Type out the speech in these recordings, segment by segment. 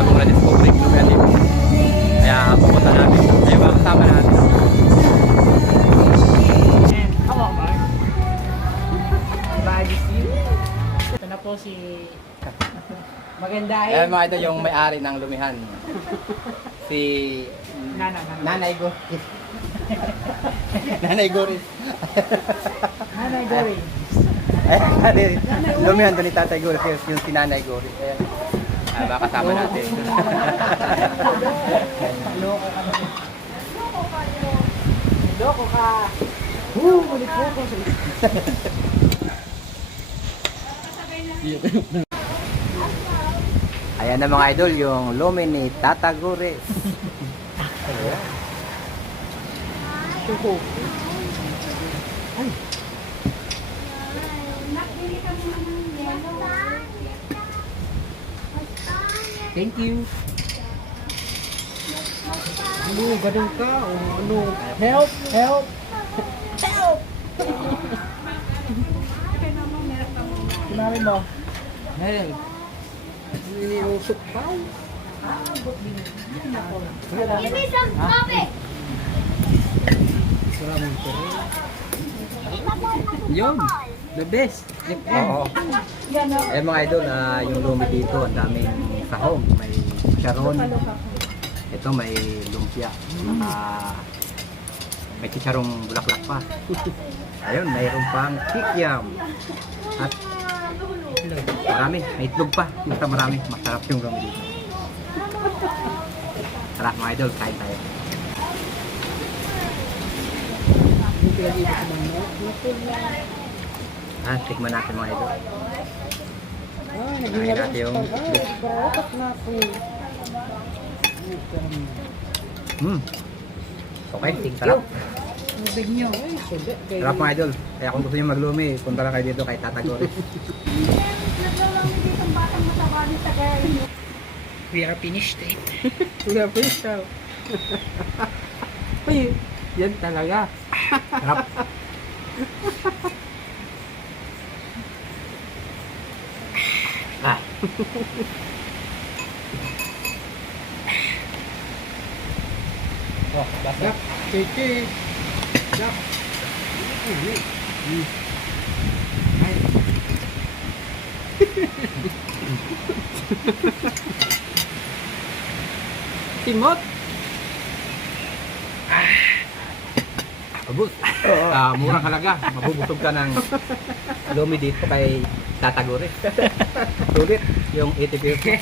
bagong na-discover yung lumihan dito. Kaya pupunta natin. Kaya mga kasama natin. Hello, Mark. Glad to see you. Ito na po si Magandahin. Ayan mga idol, yung may-ari ng lumihan. Si Nanay Goris. Nanay Goris. Nanay Gory. Lumihan doon ni Tatay Goris, yung si Nanay Goris. Ayan. Baka kasama natin. Loko ka na. Loko ka. Ulit po ko. Ayan na mga idol, yung lumi ni Tata Goris. Tuko. Thank you. Ano, ganun ka? O ano? Help! Help! Help! Sinabi mo? Help! Iniusok pa? Give me some coffee. Yun! The best! Oo. Eh mga idol, yung lumi dito, ang daming sahog. May chicharon. Ito may lumpia. May chicharong bulaklak pa. Ayun, mayroon pang kikiam. At marami, may itlog pa. Basta marami, masarap yung lumi dito. Tara mga idol, kain tayo. Tikman natin mga idol. Kain natin yung okay, sarap. Sarap mga idol. Kaya kung gusto nyo maglumi, punta lang kayo dito kay Tata Goris. We are finished, eh? We are finished, oh. Uy, yan talaga. Sarap. Oh, basta. Kiki. Dak. Timot. Abot. Murang halaga. Mabubusog ka ng lumi dito kay Tata Goris. Sulit yung 80 pesos.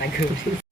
Tatago.